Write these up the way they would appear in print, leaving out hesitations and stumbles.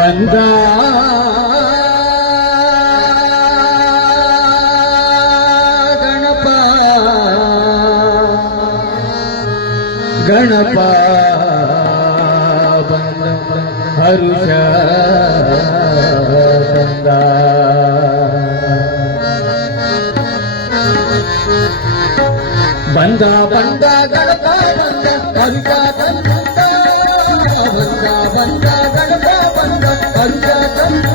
ಬಂದ ಗಣಪ ಬಂದ ಹರುಷ ಬಂದ ಬಂದ ಗಣಪ ಬಂದ ಹರುಷ ಬಂದ ಗಣಪ ಬಂದ ಹರುಷ ಬಂದ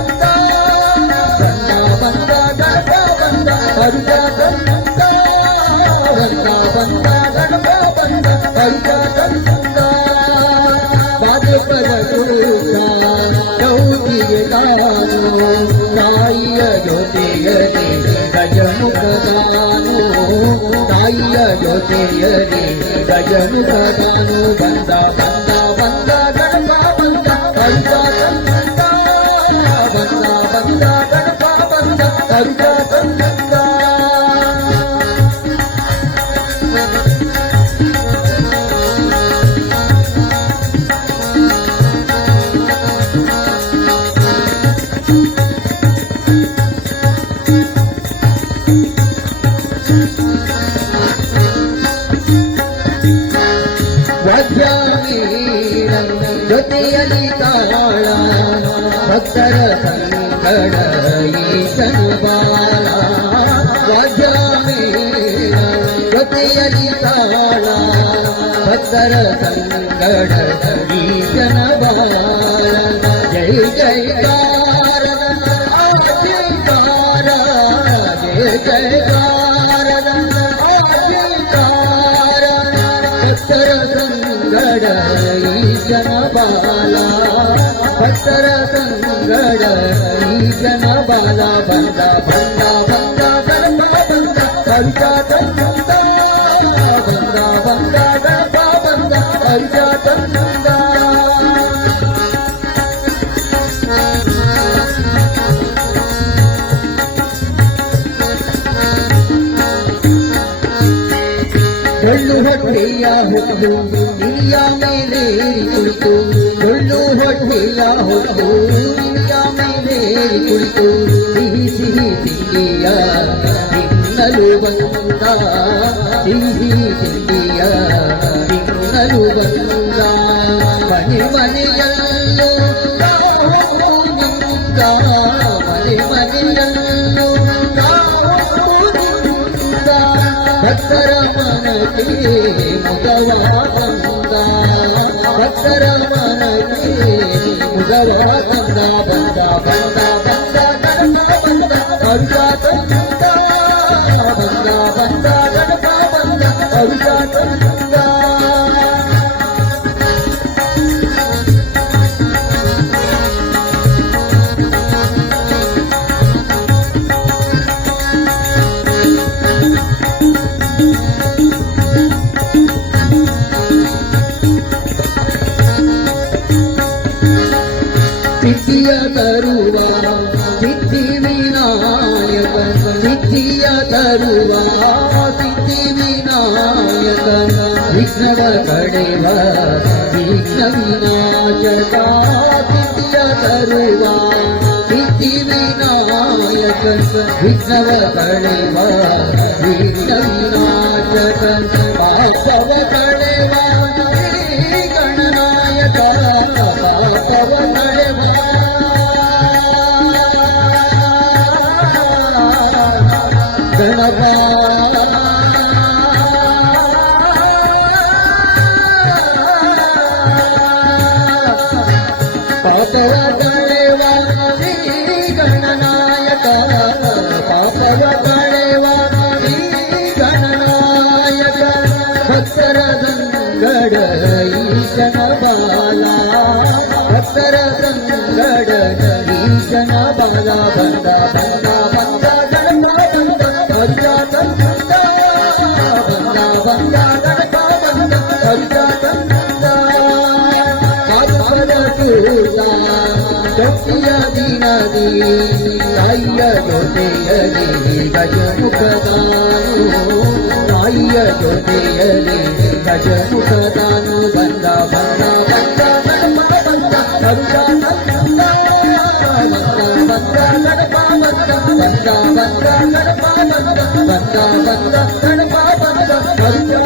ಬಂದ ಗಣಪ ಬಂದ ಹರುಷ ಬಂದ ಬಂದ ಗಣಪ ಬಂದ ಹರುಷ ಬಂದ ಪಾದಪದ ಕುರುಷ ಚೌಕಿಗೆ ತಾನು ತಾಯಿಯ ಜೊತೆಯಲಿ ಗಜಮುಖದಾನು ತಾಯಿಯ ಜೊತೆಯಲಿ ಗಜಮುಖದಾನು ಬಂದ ಬಂದ ಬಂದ ಗಣಪ ಬಂದ ಹರುಷ ಬಂದ ಬಂದ ಬಂದ ಗಣಪ ಬಂದ ಹರುಷ ಬಂದ ಜೊತೆಯಲಿ ತಾಳ ಭಕ್ತರ ಸಂಗಡ ಈಶನ ಬಾಲ ವಾಜಮೇಳ ಜೊತೆಯಲಿ ತಾಳ ಭಕ್ತರ ಸಂಗಡ ಈಶನ ಬಾಲ ಜೈ ಜೈಕಾರ ಜೈಕಾರ ಜಯ ಜಯಕಾರ ಭಕ್ತರ ಸಂಗಡ ಈಶನ ಬಾಲ ಭಕ್ತರ ಸಂಗಡ ಈಶನ ಬಾಲ ಬಂದ ಬಂದ ಬಂದ ಗಣಪ ಬಂದ ಹರುಷ ಬಂದ ಬಂದ ಬಂದ ಗಣಪ ಬಂದ ಹರುಷ ಬಂದ ಡೊಳ್ಳು ಹೊಟ್ಟೆಯ ಹೊತ್ತು ಇಲಿಯ ಮೇಲೆ ಕುಳಿತು ಡೊಳ್ಳು ಹೊಟ್ಟೆಯ ಹೊತ್ತು ಇಲಿಯ ಮೇಲೆ ಕುಳಿತು ಸಿಹಿ ಸಿಹಿ ತಿಂಡಿಯ ತಿನ್ನಲು ಬಂದ ಸಿಹಿ ತಿಂಡಿಯ ತಿನ್ನಲು ಬಂದ ಮನೆ ಮನೆಯಲ್ಲೂ ನಿಂತ ಮನೆ ಮನೆಯಲ್ಲೂ ಭಕ್ತರ ಮನಕ್ಕೆ ಮುಗವ ತಂದ ಭಕ್ತರ ಮನಕ್ಕೆ ಮುಗವ ತಂದ ಬಂದ ಬಂದ ಬಂದ ಗಣಪ ಬಂದ ಹರುಷ ತಂದ ಬಂದ ಬಂದ ಗಣಪ ಬಂದ ಹರುಷ ತಂದ ಸಿದ್ಧಿಯ ತರುವ ಸಿದ್ಧಿ ವಿನಾಯಕ ಸಿದ್ಧಿಯ ತರುವ ಸಿದ್ಧಿ ವಿನಾಯಕ ವಿಘ್ನವ ಕಡೆವ ವಿಘ್ನ ವಿನಾಶಕ ಸಿದ್ಧಿಯ ತರುವ ಸಿದ್ಧಿ ವಿನಾಯಕ ವಿಘ್ನವ ಕಡೆವ ವಿಘ್ನ ವಿನಾಶಕ ಪಾಪವ ಕಡೆವ ಗಣನಾಯಕ ಪಾಪವ ಕಡೆವ ಗಣಪ ಪಾಪವ ಕಳೆವ ಗಣನಾಯಕ ಪಾಪವ ಕಳೆವ ಗಣನಾಯಕ ಭಕ್ತರ ಸಂಗಡ ಈಶನ ಬಾಲ ಭಕ್ತರ ಸಂಗಡ ಈಶನ ಬಾಲ ಬಂದ ಬಂದ ಬಂದ ಗಣಪ ಬಂದ ಹರುಷ ಬಂದ ಬಂದ ಬಂದ ಗಣಪ ಬಂದ ಹರುಷ ಬಂದ ಪಾಪದ ಕೂಟ ಶಕ್ತಿಯ ದಿನದಿ ತಾಯಿಯ ಜೊತೆಯಲಿ ಗಜಮುಖದಾನು ತಾಯಿಯ ಜೊತೆಯಲಿ ಗಜಮುಖದಾನು ಬಂದ ಬಂದ ಬಂದ ಗಣಪ ಬಂದ ಹರುಷ ಬಂದ ಬಂದ ಗಣಪ ಬಂದ ಬಂದ ಗಣಪ ಬಂದ